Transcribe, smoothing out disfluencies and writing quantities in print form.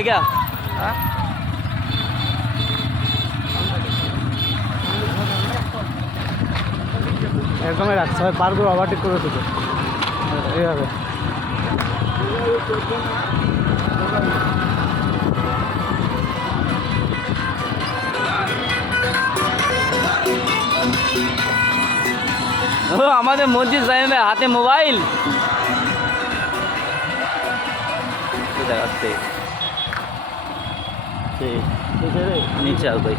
है क्या? একদমই রাখ, সবাই পার করে ওভারটেক করে দেবে এইভাবে। ও আমাদের মসজিদ সাহেব হাতে মোবাইল দেখাচ্ছে, নিচে আর ভাই